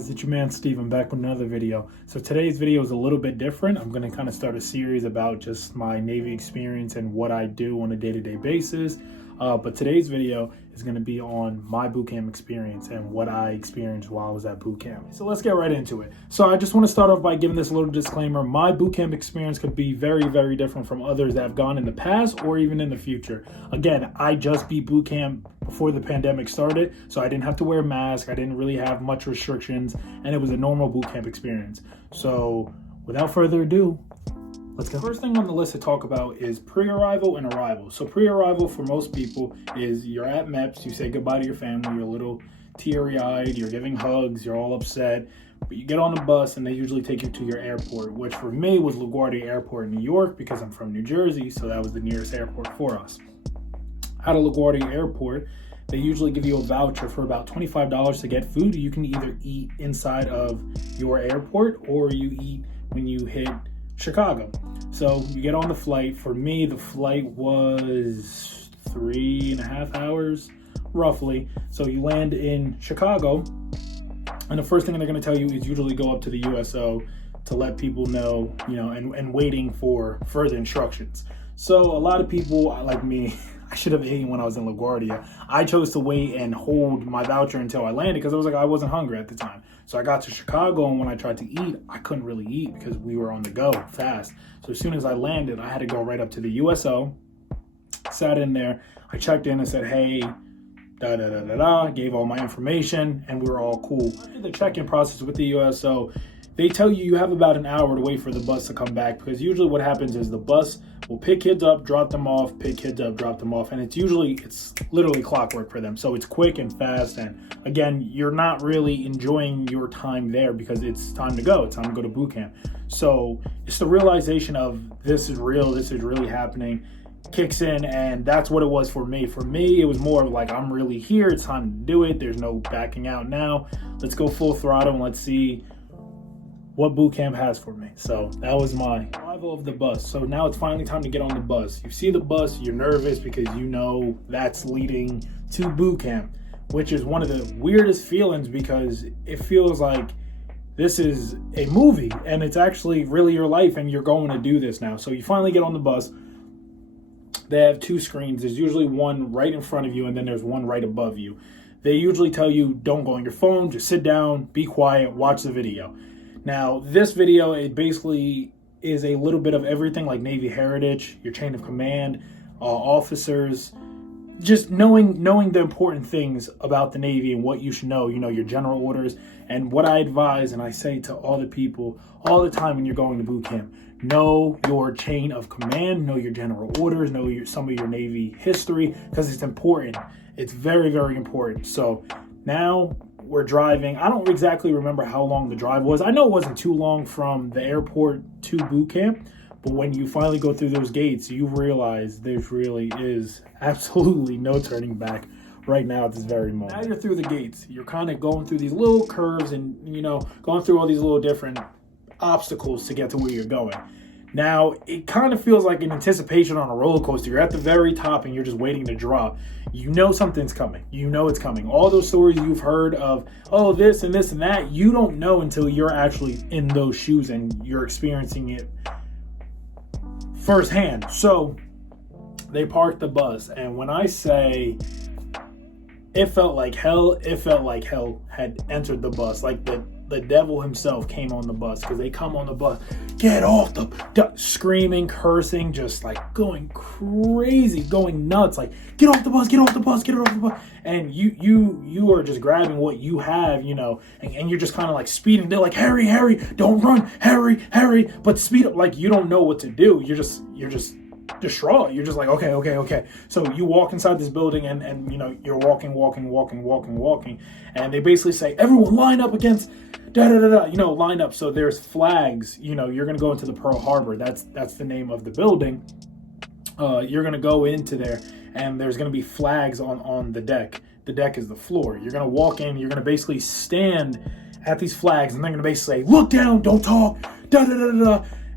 guys, it's your man Steve. I'm back with another video. So today's video is a little bit different. I'm going to kind of start a series about just my Navy experience and what I do on a day-to-day basis. But today's video is going to be on my boot camp experience and what I experienced while I was at boot camp. So let's get right into it. So I just want to start off by giving this little disclaimer. My boot camp experience could be very, very different from others that have gone in the past or even in the future. Again, I just beat boot camp before the pandemic started, so I didn't have to wear a mask. I didn't really have much restrictions, and it was a normal boot camp experience. So without further ado, let's go. First thing on the list to talk about is pre-arrival and arrival. So pre-arrival for most people is you're at MEPS, you say goodbye to your family, you're a little teary-eyed, you're giving hugs, you're all upset, but you get on the bus and they usually take you to your airport, which for me was LaGuardia Airport in New York because I'm from New Jersey, so that was the nearest airport for us. Out of LaGuardia Airport, they usually give you a voucher for about $25 to get food. You can either eat inside of your airport or you eat when you hit Chicago. So you get on the flight. For me, the flight was 3.5 hours, roughly. So you land in Chicago, and the first thing they're going to tell you is usually go up to the USO to let people know, and waiting for further instructions. So a lot of people, like me, I should have eaten when I was in LaGuardia. I chose to wait and hold my voucher until I landed because I wasn't hungry at the time. So I got to Chicago, and when I tried to eat, I couldn't really eat because we were on the go fast. So as soon as I landed, I had to go right up to the USO, sat in there. I checked in and said, hey, gave all my information, and we were all cool. The check-in process with the USO, they tell you have about an hour to wait for the bus to come back, because usually what happens is the bus will pick kids up, drop them off, pick kids up, drop them off, and it's literally clockwork for them. So it's quick and fast, and again, you're not really enjoying your time there because it's time to go. It's time to go to boot camp. So it's the realization of this is real, this is really happening, kicks in, and that's what it was for me. For me, it was more of like, I'm really here, it's time to do it, there's no backing out now. Let's go full throttle and let's see what boot camp has for me. So that was my arrival of the bus. So now it's finally time to get on the bus. You see the bus, you're nervous because you know that's leading to boot camp, which is one of the weirdest feelings because it feels like this is a movie and it's actually really your life and you're going to do this now. So you finally get on the bus. They have two screens. There's usually one right in front of you and then there's one right above you. They usually tell you don't go on your phone, just sit down, be quiet, watch the video. Now, this video, it basically is a little bit of everything, like Navy heritage, your chain of command, officers, just knowing the important things about the Navy and what you should know, your general orders. And what I advise, and I say to all the people all the time when you're going to boot camp, know your chain of command, know your general orders, know some of your Navy history, because it's important. It's very, very important. So now we're driving. I don't exactly remember how long the drive was. I know it wasn't too long from the airport to boot camp, but when you finally go through those gates, you realize there really is absolutely no turning back right now at this very moment. Now you're through the gates. You're kind of going through these little curves and, going through all these little different obstacles to get to where you're going. Now, it kind of feels like an anticipation on a roller coaster. You're at the very top and you're just waiting to drop. You know something's coming. You know it's coming. All those stories you've heard of, oh, this and this and that, you don't know until you're actually in those shoes and you're experiencing it firsthand. So they parked the bus, and when I say it felt like hell had entered the bus, like the devil himself came on the bus, because they come on the bus, get off screaming, cursing, just like going crazy, going nuts, like get off the bus, get off the bus, get off the bus. And you are just grabbing what you have, and you're just kind of like speeding. They're like, hurry, don't run, hurry, but speed up. Like, you don't know what to do. You're just distraught. You're just like, okay. So you walk inside this building and you're walking, and they basically say, everyone line up against line up. So there's flags. You're gonna go into the Pearl Harbor. That's the name of the building. You're gonna go into there, and there's gonna be flags on the deck. The deck is the floor. You're gonna walk in. You're gonna basically stand at these flags, and they're gonna basically say, look down, don't talk,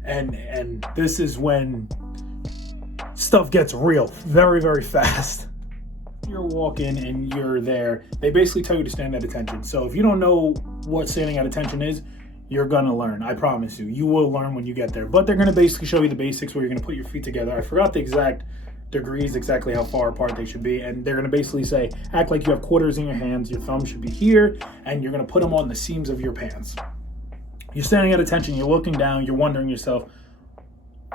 and this is when stuff gets real very, very fast. you're walking and you're there, they basically tell you to stand at attention. So if you don't know what standing at attention is, you're gonna learn. I promise you. You will learn when you get there. But they're gonna basically show you the basics where you're gonna put your feet together. I forgot the exact degrees, exactly how far apart they should be. And they're gonna basically say, act like you have quarters in your hands, your thumb should be here, and you're gonna put them on the seams of your pants. You're standing at attention, you're looking down, you're wondering yourself,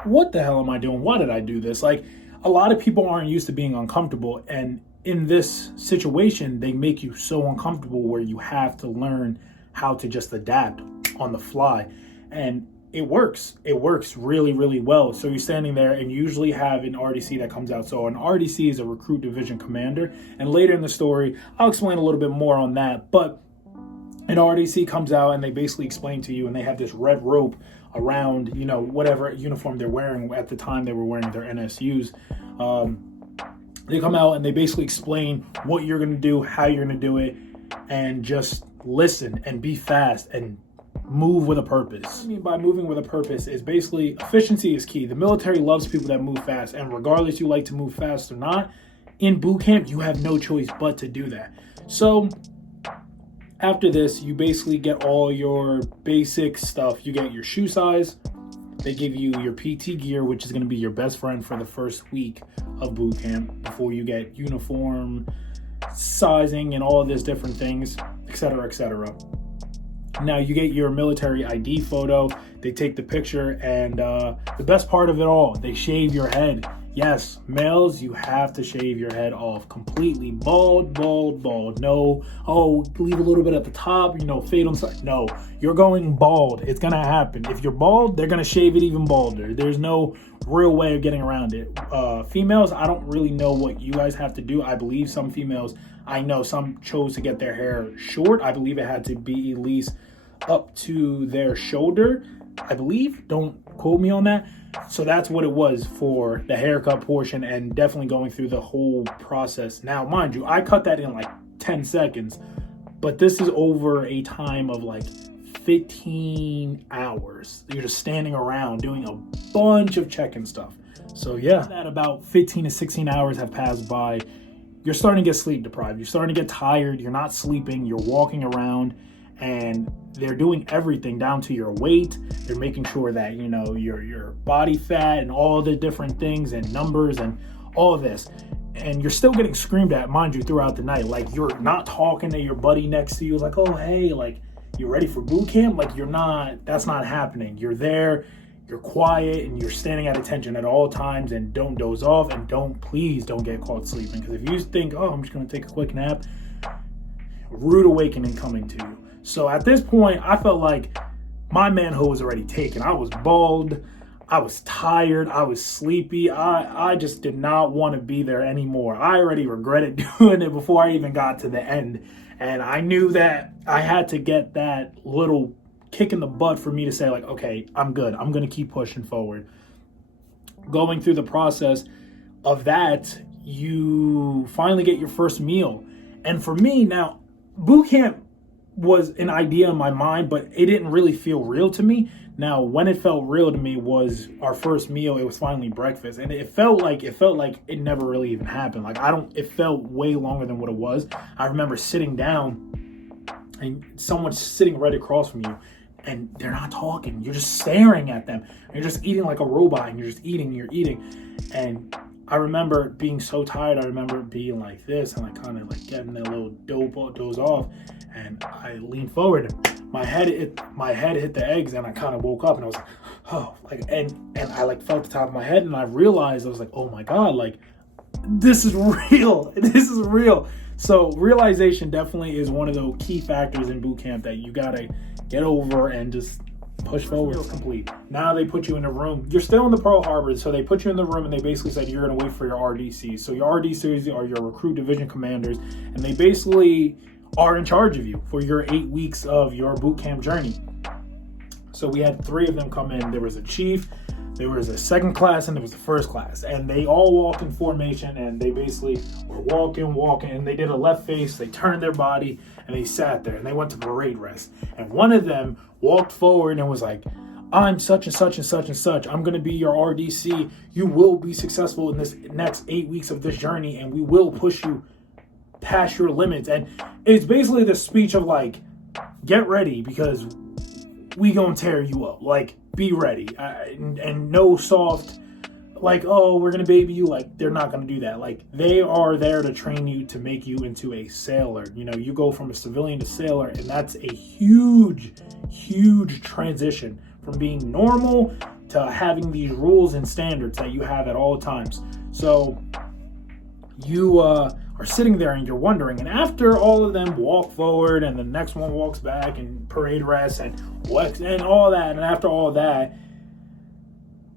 what the hell am I doing? Why did I do this? Like, a lot of people aren't used to being uncomfortable, and in this situation, they make you so uncomfortable where you have to learn how to just adapt on the fly. And it works. It works really, really well. So you're standing there and you usually have an RDC that comes out. So an RDC is a recruit division commander. And later in the story, I'll explain a little bit more on that. But an RDC comes out and they basically explain to you, and they have this red rope around, you know, whatever uniform they're wearing. At the time they were wearing their NSUs. They come out and they basically explain what you're going to do, how you're going to do it, and just listen and be fast and move with a purpose. What I mean by moving with a purpose is basically efficiency is key. The military loves people that move fast, and regardless you like to move fast or not, in boot camp you have no choice but to do that. So after this, you basically get all your basic stuff. You get your shoe size. They give you your PT gear, which is going to be your best friend for the first week of boot camp before you get uniform sizing and all of these different things, etc., etc. Now you get your military ID photo. They take the picture, and the best part of it all, they shave your head. Yes, males, you have to shave your head off completely. Bald, bald, bald. No, oh, leave a little bit at the top, you know, fade on side. No, you're going bald. It's going to happen. If you're bald, they're going to shave it even balder. There's no real way of getting around it. Females, I don't really know what you guys have to do. I believe some females, I know some chose to get their hair short. I believe it had to be at least up to their shoulder, I believe. Don't quote me on that. So that's what it was for the haircut portion, and definitely going through the whole process. Now, mind you, I cut that in like 10 seconds, but this is over a time of like 15 hours. You're just standing around doing a bunch of checking stuff. So yeah, that about 15 to 16 hours have passed by. You're starting to get sleep deprived. You're starting to get tired. You're not sleeping. You're walking around, and they're doing everything down to your weight. They're making sure that, you know, your body fat and all the different things and numbers and all of this. And you're still getting screamed at, mind you, throughout the night. Like, you're not talking to your buddy next to you like, oh, hey, like, you ready for boot camp? Like, you're not, that's not happening. You're there, you're quiet, and you're standing at attention at all times, and don't doze off, and please don't get caught sleeping. Because if you think, oh, I'm just going to take a quick nap, rude awakening coming to you. So at this point, I felt like my manhood was already taken. I was bald. I was tired. I was sleepy. I just did not want to be there anymore. I already regretted doing it before I even got to the end. And I knew that I had to get that little kick in the butt for me to say, like, okay, I'm good. I'm going to keep pushing forward. Going through the process of that, you finally get your first meal. And for me, now, boot camp was an idea in my mind, but it didn't really feel real to me. Now, when it felt real to me was our first meal. It was finally breakfast, and it felt like it never really even happened. Like, it felt way longer than what it was. I remember sitting down and someone's sitting right across from you, and they're not talking. You're just staring at them. You're just eating like a robot, and you're just eating, you're eating. And I remember being so tired. I remember being like this and like kind of like getting a little doze off. And I leaned forward, and my head hit the eggs, and I kind of woke up, and I was like, oh, like, and I like felt the top of my head, and I realized, I was like, oh my God, like, this is real. This is real. So realization definitely is one of the key factors in boot camp that you gotta get over and just push forward. It's complete. Now they put you in a room. You're still in the Pearl Harbor, so they put you in the room, and they basically said you're gonna wait for your RDCs. So your RDCs are your recruit division commanders, and they basically are in charge of you for your 8 weeks of your boot camp journey. So we had 3 of them come in. There was a chief, there was a second class, and there was a first class. And they all walked in formation, and they basically were walking, and they did a left face, they turned their body, and they sat there, and they went to parade rest. And one of them walked forward and was like, I'm such and such and such and such. I'm going to be your RDC. You will be successful in this next 8 weeks of this journey, and we will push you past your limits. And it's basically the speech of like, get ready because we gonna tear you up. Like, be ready. And no soft, like, oh, we're gonna baby you. Like, they're not gonna do that. Like, they are there to train you to make you into a sailor. You know, you go from a civilian to sailor, and that's a huge, huge transition from being normal to having these rules and standards that you have at all times. So you are sitting there and you're wondering, and after all of them walk forward and the next one walks back and parade rest and all that, and after all that,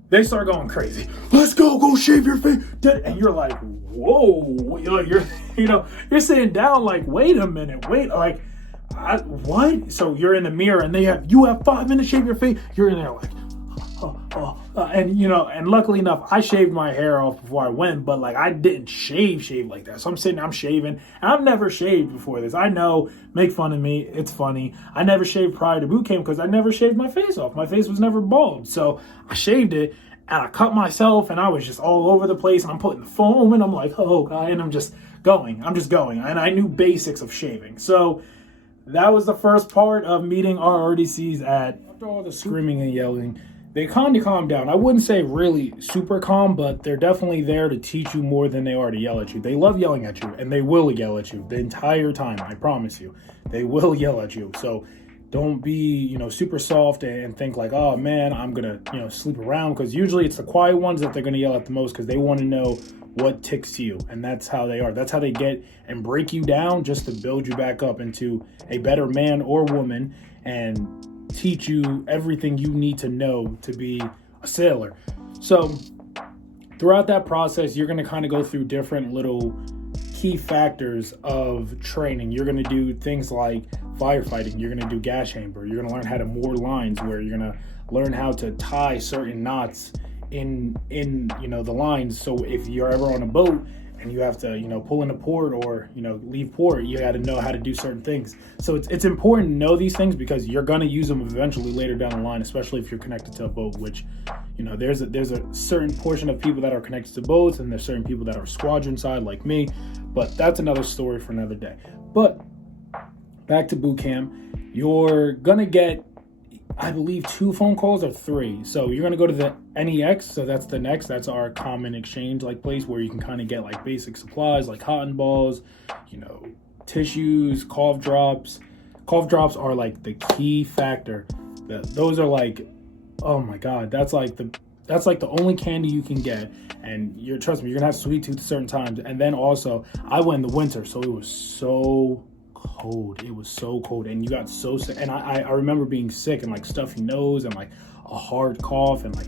they start going crazy. Let's go shave your face. And you're like, whoa. You're sitting down like, wait a minute, what? So you're in the mirror and you have 5 minutes to shave your face. You're in there like, and luckily enough, I shaved my hair off before I went, but like I didn't shave like that. So I'm shaving, and I've never shaved before this. I know, make fun of me, it's funny. I never shaved prior to boot camp because I never shaved my face off. My face was never bald. So I shaved it and I cut myself and I was just all over the place and I'm putting foam and I'm like, oh God, and I'm just going. And I knew basics of shaving. So that was the first part of meeting our RDCs after all the screaming and yelling. They kind of calm down. I wouldn't say really super calm, but they're definitely there to teach you more than they are to yell at you. They love yelling at you, and they will yell at you the entire time. I promise you. They will yell at you. So don't be, super soft and think like, oh man, I'm going to, sleep around. Because usually it's the quiet ones that they're going to yell at the most because they want to know what ticks you. And that's how they are. That's how they get and break you down just to build you back up into a better man or woman and teach you everything you need to know to be a sailor. So throughout that process, you're going to kind of go through different little key factors of training. You're going to do things like firefighting. You're going to do gas chamber. You're going to learn how to moor lines, where you're going to learn how to tie certain knots in the lines. So if you're ever on a boat and you have to, pull into port or, leave port, you got to know how to do certain things. So it's important to know these things because you're going to use them eventually later down the line, especially if you're connected to a boat, which, there's a certain portion of people that are connected to boats and there's certain people that are squadron side like me, but that's another story for another day. But back to boot camp, you're going to get, I believe, 2 phone calls or 3. So you're going to go to the NEX. So that's our common exchange place where you can kind of get like basic supplies like cotton balls, tissues, cough drops. Cough drops are like the key factor. Those are like, oh my God, that's like the only candy you can get. And trust me, you're going to have sweet tooth at certain times. And then also I went in the winter, so it was so cold. It was so cold and you got so sick. And I remember being sick and like stuffy nose and like a hard cough and like,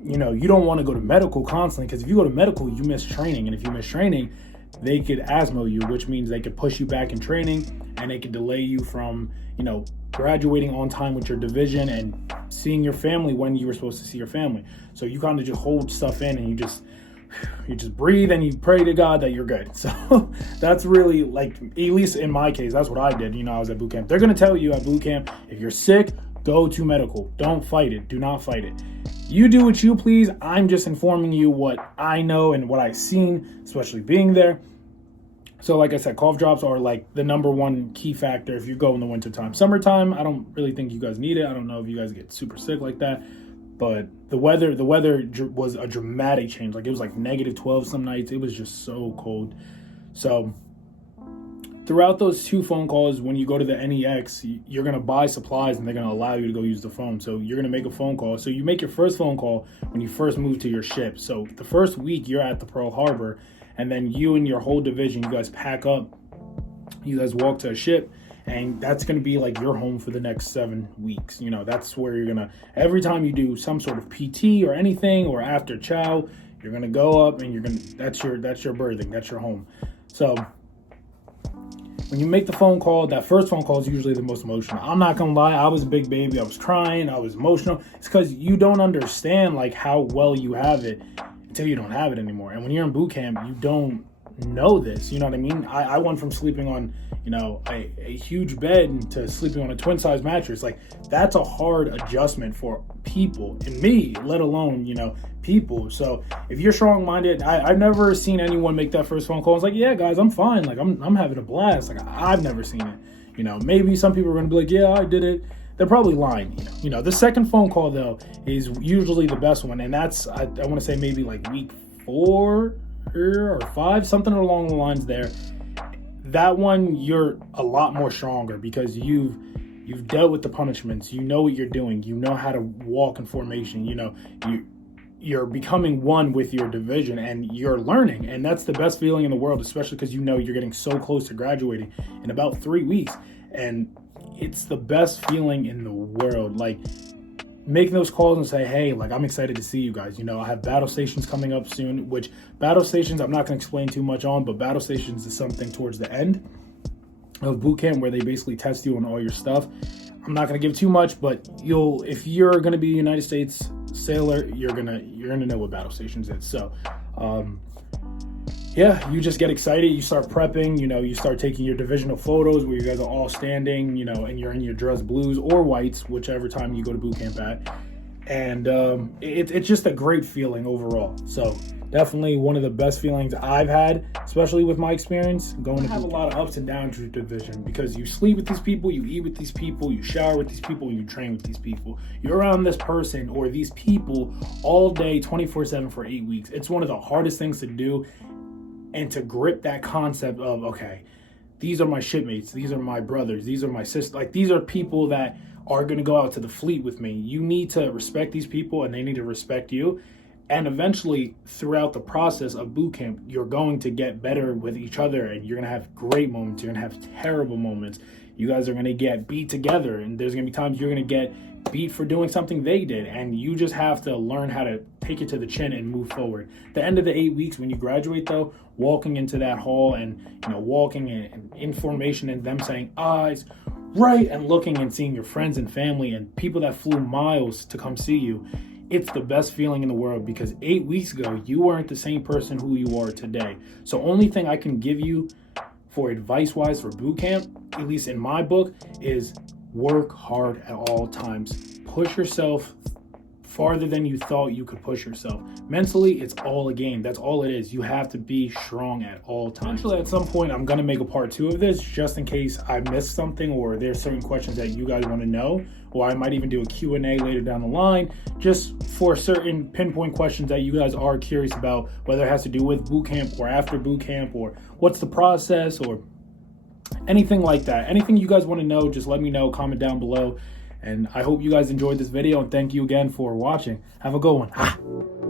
you don't want to go to medical constantly because if you go to medical, you miss training. And if you miss training, they could asthma you, which means they could push you back in training and they could delay you from, graduating on time with your division and seeing your family when you were supposed to see your family. So you kind of just hold stuff in and you just breathe and you pray to God that you're good. So that's really like, at least in my case, that's what I did. I was at boot camp. They're going to tell you at boot camp, if you're sick, go to medical. Don't fight it. Do not fight it. You do what you please. I'm just informing you what I know and what I've seen, especially being there. So like I said, cough drops are like the number one key factor if you go in the wintertime. Summertime, I don't really think you guys need it. I don't know if you guys get super sick like that. But the weather was a dramatic change. Like it was like -12 some nights. It was just so cold. So throughout those 2 phone calls, when you go to the NEX, you're going to buy supplies and they're going to allow you to go use the phone. So you're going to make a phone call. So you make your first phone call when you first move to your ship. So the first week you're at the Pearl Harbor, and then you and your whole division, you guys pack up, you guys walk to a ship, and that's going to be like your home for the next 7 weeks. That's where you're going to, every time you do some sort of PT or anything, or after chow, you're going to go up and that's your birthing, that's your home. So when you make the phone call, that first phone call is usually the most emotional. I'm not going to lie, I was a big baby, I was crying, I was emotional. It's because you don't understand like how well you have it until you don't have it anymore. And when you're in boot camp, you don't know this. You know what I mean? I went from sleeping on, you know, a huge bed to sleeping on a twin size mattress. Like, that's a hard adjustment for people, and me, let alone, you know, people. So if you're strong minded, I've never seen anyone make that first phone call. It's like, yeah, guys, I'm fine. Like, I'm having a blast. Like, I've never seen it. You know, maybe some people are going to be like, yeah, I did it. They're probably lying. You know, the second phone call though is usually the best one, and that's I want to say maybe like week 4 or 5, something along the lines there. That one, you're a lot more stronger because you've dealt with the punishments. You know what you're doing. You know how to walk in formation. You know, you're becoming one with your division, and you're learning, and that's the best feeling in the world, especially because you know you're getting so close to graduating in about 3 weeks, and it's the best feeling in the world. Like, making those calls and say, hey, like, I'm excited to see you guys. You know, I have battle stations coming up soon, which battle stations I'm not going to explain too much on, but battle stations is something towards the end of boot camp where they basically test you on all your stuff. I'm not going to give too much, but if you're going to be a United States sailor, you're gonna know what battle stations is. So yeah, you just get excited, you start prepping, you know, you start taking your divisional photos where you guys are all standing, you know, and you're in your dress blues or whites, whichever time you go to boot camp at. And it's just a great feeling overall. So definitely one of the best feelings I've had, especially with my experience going to have a lot of ups and downs with division, because you sleep with these people, you eat with these people, you shower with these people, and you train with these people. You're around this person or these people all day, 24/7 for 8 weeks. It's one of the hardest things to do, and to grip that concept of, okay, these are my shipmates, these are my brothers, these are my sisters, like, these are people that are going to go out to the fleet with me. You need to respect these people, and they need to respect you. And eventually, throughout the process of boot camp, you're going to get better with each other, and you're going to have great moments. You're going to have terrible moments. You guys are going to get beat together, and there's going to be times you're going to get beat for doing something they did, and you just have to learn how to take it to the chin and move forward. The end of the 8 weeks, when you graduate though, walking into that hall and, you know, walking in formation and them saying eyes right, and looking and seeing your friends and family and people that flew miles to come see you, it's the best feeling in the world, because 8 weeks ago you weren't the same person who you are today. So only thing I can give you for advice wise for boot camp, at least in my book, is work hard at all times. Push yourself farther than you thought you could push yourself. Mentally, it's all a game. That's all it is. You have to be strong at all times. Eventually, at some point, I'm going to make a part 2 of this, just in case I missed something or there's certain questions that you guys want to know, or I might even do a Q&A later down the line, just for certain pinpoint questions that you guys are curious about, whether it has to do with boot camp or after boot camp, or what's the process, or anything like that. Anything you guys want to know, just let me know, comment down below. And I hope you guys enjoyed this video, and thank you again for watching. Have a good one.